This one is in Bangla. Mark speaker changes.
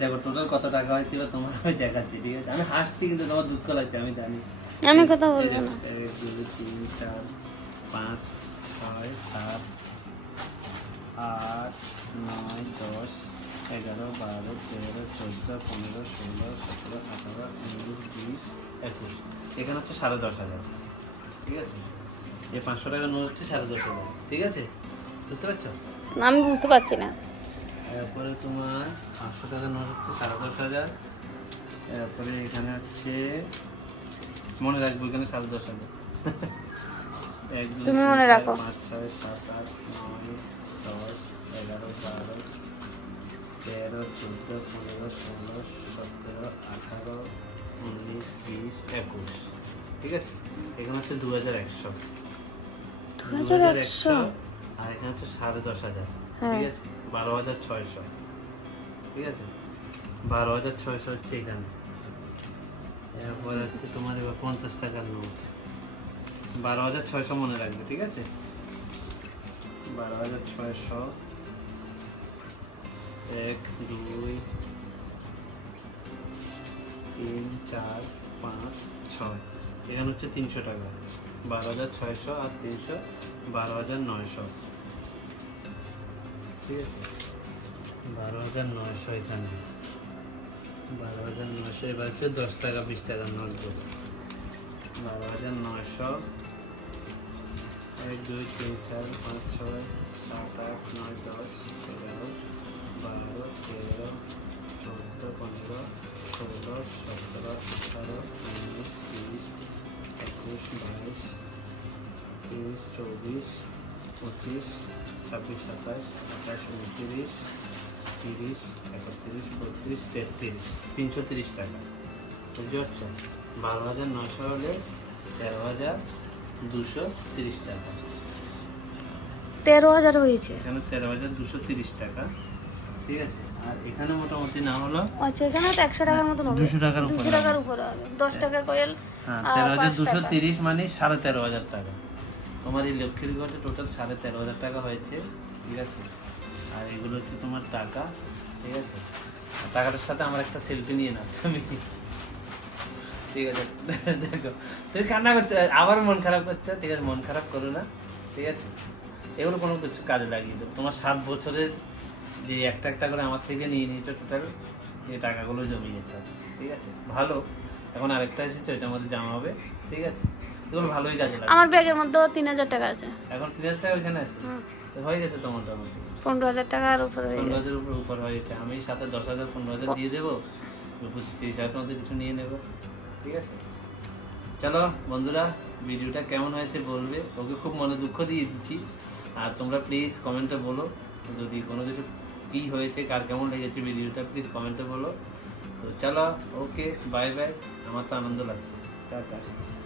Speaker 1: দেখো টোটাল কত টাকা হয়েছিল তোমার আমি দেখাচ্ছি ঠিক আছে আমি হাসছি কিন্তু তোমার দুঃখ লাগছে আমি জানি
Speaker 2: আমি কথা বলবো না
Speaker 1: তিন চার পাঁচ ছয় সাত আট নয় দশ এগারো বারো তেরো চোদ্দো পনেরো ষোলো সতেরো আঠারো উনিশ বিশ একুশ এখানে হচ্ছে সাড়ে দশ হাজার ঠিক আছে এই পাঁচশো টাকা নোট হচ্ছে সাড়ে দশ হাজার ঠিক আছে বুঝতে পারছো
Speaker 2: আমি বুঝতে পারছি না
Speaker 1: এরপরে তোমার পাঁচশো টাকা নোট হচ্ছে সাড়ে দশ হাজার এরপরে এখানে হচ্ছে মনে রাখবো এখানে সাড়ে দশ হাজার তুমি মনে পাঁচ ছয় সাত আট নয় দশ এগারো বারো তেরো চোদ্দো পনেরো ষোলো সতেরো আঠারো উনিশ বিশ একুশ ঠিক আছে এখানে হচ্ছে দু হাজার একশো
Speaker 2: দু হাজার একশো
Speaker 1: আর এখানে হচ্ছে সাড়ে দশ হাজার হ্যাঁ। ঠিক আছে বারো হাজার ছয়শো ঠিক আছে বারো হাজার ছয়শো হচ্ছে এখানে এরপর হচ্ছে তোমার এবার পঞ্চাশ টাকার নোট বারো হাজার ছয়শো মনে রাখবে ঠিক আছে বারো হাজার ছয়শো এক দুই তিন চার পাঁচ ছয় এখানে হচ্ছে তিনশো টাকা বারো হাজার ছয়শো আর তিনশো বারো হাজার নয়শো ঠিক আছে বারো হাজার নয়শো এখানে বারো হাজার নয়শো এবার হচ্ছে দশ টাকা বিশ টাকা নোট বারো হাজার নয়শো এক দুই তিন চার পাঁচ ছয় সাত আট নয় দশ এগারো বারো তেরো চোদ্দো পনেরো ষোলো সতেরো আঠারো উনিশ তিরিশ একুশ বাইশ তিরিশ চব্বিশ পঁচিশ ছাব্বিশ সাতাশ আঠাশ উনত্রিশ তিরিশ একত্রিশ বত্রিশ তেত্রিশ তিনশো তিরিশ টাকা বুঝতে পারছো বারো হাজার নশো হলে তেরো হাজার দুশো তিরিশ টাকা
Speaker 2: তেরো হাজার হয়েছে
Speaker 1: এখানে তেরো হাজার দুশো তিরিশ টাকা ঠিক আছে আর এখানে মোটামুটি না হলো
Speaker 2: আচ্ছা এখানে তো একশো টাকার মতো
Speaker 1: দুশো টাকার উপরে টাকার উপরে
Speaker 2: দশ হ্যাঁ, টাকা কয়েল
Speaker 1: হ্যাঁ তেরো হাজার দুশো তিরিশ মানে সাড়ে তেরো হাজার টাকা তোমার এই লক্ষ্মীর ঘরে টোটাল সাড়ে তেরো হাজার টাকা হয়েছে ঠিক আছে আর এগুলো হচ্ছে তোমার টাকা ঠিক আছে টাকাটার সাথে আমার একটা সেলফি নিয়ে নাও তুমি ঠিক আছে দেখো তুমি কান্না করছো আবার মন খারাপ করছো ঠিক আছে মন খারাপ করো না ঠিক আছে এগুলো কোনো কিছু কাজে লাগিয়ে দেবো তোমার সাত বছরের যে একটা একটা করে আমার থেকে নিয়ে নিয়েছো টোটাল যে টাকাগুলো জমিয়েছে ঠিক আছে ভালো এখন আরেকটা এসেছে ওইটার মধ্যে জামা হবে ঠিক আছে এগুলো ভালোই কাজে লাগে
Speaker 2: আমার ব্যাগের মধ্যে তিন হাজার টাকা আছে
Speaker 1: এখন তিন হাজার টাকা ওইখানে আছে তো হয়ে গেছে তো মোটামুটি
Speaker 2: পনেরো হাজার টাকার উপরে পনেরো
Speaker 1: হাজার উপর উপর হয়ে গেছে আমি সাথে দশ হাজার পনেরো হাজার দিয়ে দেবো পঁচিশ তিরিশ হাজার মধ্যে কিছু নিয়ে নেবো ঠিক আছে চলো বন্ধুরা ভিডিওটা কেমন হয়েছে বলবে ওকে খুব মনে দুঃখ দিয়ে দিচ্ছি আর তোমরা প্লিজ কমেন্টে বলো যদি কোনো কিছু কী হয়েছে কার কেমন লেগেছে ভিডিওটা প্লিজ কমেন্টে বলো तो चलो ओके बाय बाय हमारा आनंद लगता है क्या